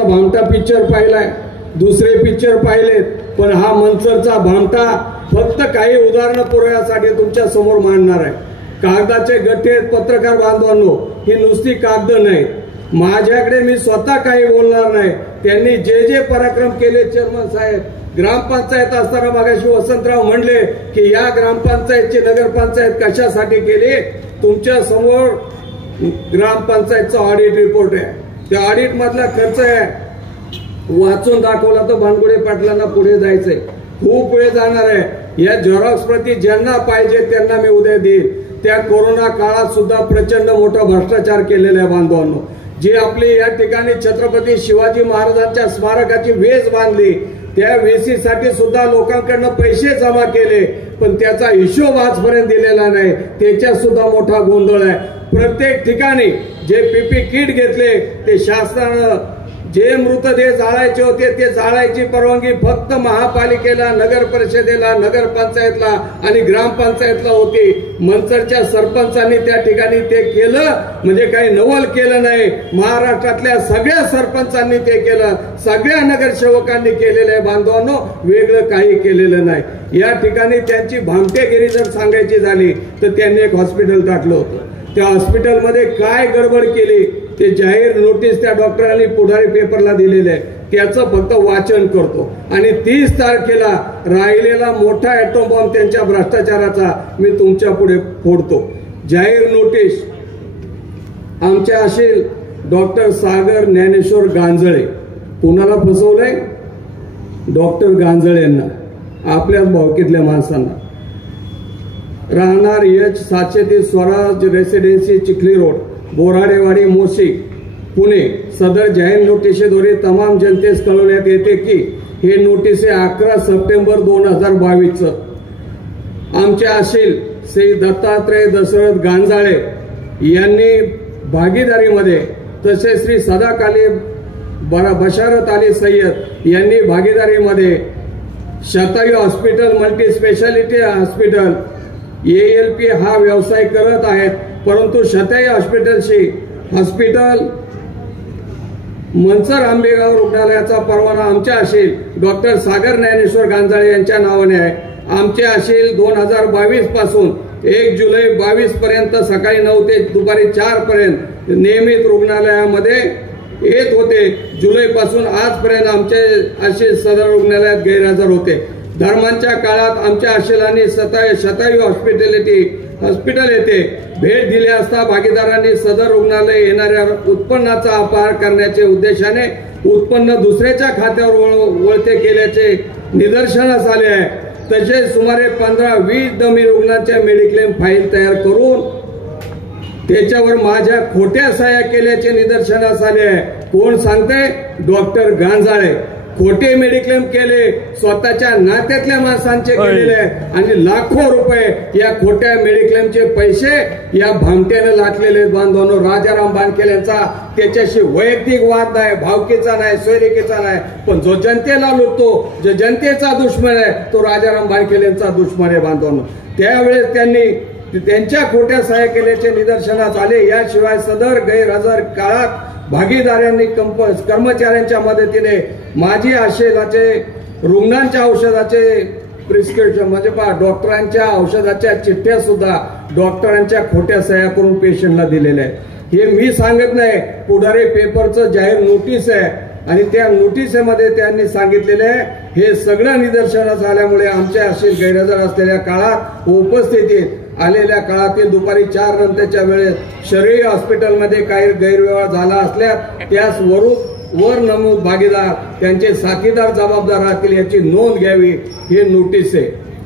भामटा picture पाहिलाय, दुसरे picture पाहिलेत, पण हा मंचरचा भामटा फक्त काही उदाहरणं पुरवण्यासाठी तुमच्या समोर मांडणार आहे। कागदाचे गठ्ठे पत्रकार बांधवांनो, ही नुसती कागद नाही। माझ्याकडे मी स्वतः काही बोलणार नाही। त्यांनी जे जे पराक्रम केले चेअरमन साहेब, ग्रामपंचायत असताना मागाशी वसंतराव म्हणले की या ग्रामपंचायतची नगरपंचायत कशासाठी केली, तुमच्या समोर ग्रामपंचायतचा ऑडिट रिपोर्ट आहे। त्या ऑडिट मधला खर्च आहे, वाचून दाखवला तर भानगुडे पाटलांना पुढे जायचंय, खूप पुढे जाणार आहे। या झेरॉक्स प्रति ज्यांना पाहिजे त्यांना मी उद्या देईल। त्या कोरोना काळात सुद्धा प्रचंड मोठा भ्रष्टाचार केलेला आहे बांधवांनो। जी आपली या ठिकाणी छत्रपती शिवाजी महाराजांच्या स्मारकाची वेस बांधली, त्या वेसीसाठी सुद्धा लोकांकडनं पैसे जमा केले, पण त्याचा हिशोब आजपर्यंत दिलेला नाही। त्याच्यात सुद्धा मोठा गोंधळ आहे। प्रत्येक ठिकाणी जे पीपी किट घेतले ते शासनानं जे मृतदेह जाळायचे होते ते जाळायची परवानगी फक्त महापालिकेला, नगर परिषदेला, नगरपंचायतला आणि ग्रामपंचायतला होती। मंचरच्या सरपंचांनी त्या ठिकाणी ते केलं, म्हणजे काही नवल केलं नाही। महाराष्ट्रातल्या सगळ्या सरपंचांनी ते केलं, सगळ्या नगरसेवकांनी केलेलं आहे बांधवांनो, वेगळं काही केलेलं नाही। या ठिकाणी त्यांची भामटेगिरी जर सांगायची झाली तर त्यांनी एक हॉस्पिटल टाकलं होतं। त्या हॉस्पिटलमध्ये काय गडबड केली ते जाहीर नोटीस त्या डॉक्टरांनी पुढारी पेपरला दिलेले आहे, त्याचं फक्त वाचन करतो। आणि 30 तारखेला राहिलेला मोठा ऍटॉम बॉम्ब त्यांच्या भ्रष्टाचाराचा मी तुमच्या पुढे फोडतो। जाहीर नोटीस आमच्या असेल डॉक्टर सागर ज्ञानेश्वर गांजळे, कुणाला फसवलंय? डॉक्टर गांजळेंना, आपल्याच भावकीतल्या माणसांना। राहणार H730 Swaraj residency Chikhali road, Boradewadi, Moshi, Pune. सदर जाहीर नोटिसेद्वारे तमाम जनतेस कळवण्यात येते की हे नोटिसे 11 सप्टेंबर 2022 आमचे असेल श्री दत्तात्रय दशरथ गांजाळे यांनी भागीदारीमध्ये, तसेच श्री सदाकाली बशारत अली सय्यद यांनी भागीदारीमध्ये Shatayu hospital multi speciality hospital ALP हा व्यवसाय करत आहेत, परंतु शतायू हॉस्पिटल मंचर आंबेगाव रुग्णालयाचा परवाना आमच्या असेल डॉक्टर सागर ज्ञानेश्वर गांजाळे यांच्या नावाने आहे। आमचे असेल 2022 पासून 1 जुलै 22 पर्यंत सकाळी 9 ते दुपारी 4 पर्यंत नियमित रुग्णालयामध्ये येत होते। जुलै पासून आजपर्यंत आमचे असेल सदर रुग्णालयात गैरहजर होते। धर्मांच्या काळात आमच्या असेलांनी शतायू हॉस्पिटल येथे भेट दिली असता भागीदारांनी सदर रुग्णालय येणाऱ्या उत्पन्नाचा अपहार करण्याच्या उद्देशाने उत्पन्न दुसऱ्याच्या खात्यावर वळते केल्याचे निदर्शनास आले आहे। तसेच सुमारे 15-20 डमी रुग्णांच्या मेडिक्लेम फाईल तयार करून त्याच्यावर माझ्या खोट्या सह्या केल्याचे निदर्शनास आले आहे। कोण सांगते? डॉक्टर गांजाळे। खोटे मेडिक्लेम केले, स्वतःच्या नात्यातल्या माणसांचे केलेले आणि लाखो रुपये या खोट्या मेडिक्लेमचे पैसे या भामट्याने लाटलेले आहेत बांधवांनो। राजाराम बानखेल यांचा त्याच्याशी वैयक्तिक वाद नाही, भावकीचा नाही, सोयरिकीचा नाही, पण जो जनतेला लुटतो, जो जनतेचा दुश्मन आहे तो राजाराम बानखेल यांचा दुश्मन आहे बांधवांनो। त्यावेळेस त्यांनी त्यांच्या खोट्या सह्या केल्याचे निदर्शनास आले। याशिवाय सदर गैरहजर काळात भागीदारांनी कर्मचाऱ्यांच्या मदतीने माझी आशेलाचे रुग्णांच्या औषधाचे प्रिस्क्रिप्शन म्हणजे डॉक्टरांच्या औषधाच्या चिठ्ठ्या सुद्धा डॉक्टरांच्या खोट्या सह्या करून पेशंटला दिलेल्या आहेत। हे मी सांगत नाही, पुढारी पेपरचं जाहीर नोटीस आहे आणि त्या नोटिसेमध्ये त्यांनी सांगितलेले आहे। हे सगळं निदर्शनास आल्यामुळे आमच्या असेल गैरहजर असलेल्या काळात उपस्थितीत आलेल्या काळातील दुपारी 4 नंतरच्या वेळेस शरयू हॉस्पिटलमध्ये काही गैरव्यवहार झाला असल्यास त्यास वर नमूद भागीदार त्यांचे साथीदार जबाबदार राहतील याची नोंद घ्यावी, हे नोटीस आहे।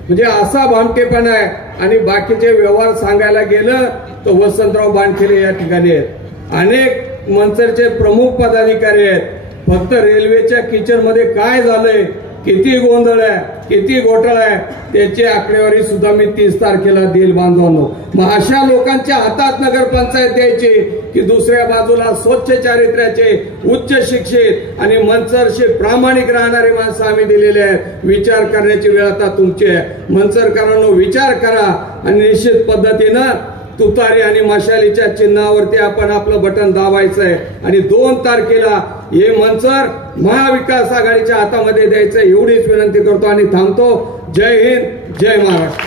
म्हणजे असा भामटेपणा आहे। आणि बाकीचे व्यवहार सांगायला गेलं तर वसंतराव बानखेले या ठिकाणी आहेत, अनेक मंचरचे प्रमुख पदाधिकारी आहेत। फक्त रेल्वेच्या किचनमध्ये काय झालंय, किती गोंधळ आहे, किती घोटाळा आहे, त्याची आकडेवारी सुद्धा मी 30 तारखेला देईल बांधवांनो। मग अशा लोकांच्या हातात नगरपंचायत द्यायची की दुसऱ्या बाजूला स्वच्छ चारित्र्याचे, उच्च शिक्षित आणि मंचरशी प्रामाणिक राहणारे माणसं आम्ही दिलेले आहेत। विचार करण्याची वेळ आता तुमची आहे। मंचरकरांनो विचार करा आणि निश्चित पद्धतीनं तुतारी आणि मशालीच्या चिन्हावरती आपण आपलं बटन दाबायचं आहे आणि 2 तारखेला हे मंचर महाविकास आघाडीच्या हातामध्ये द्यायचं एवढीच विनंती करतो आणि थांबतो. जय हिंद, जय महाराष्ट्र.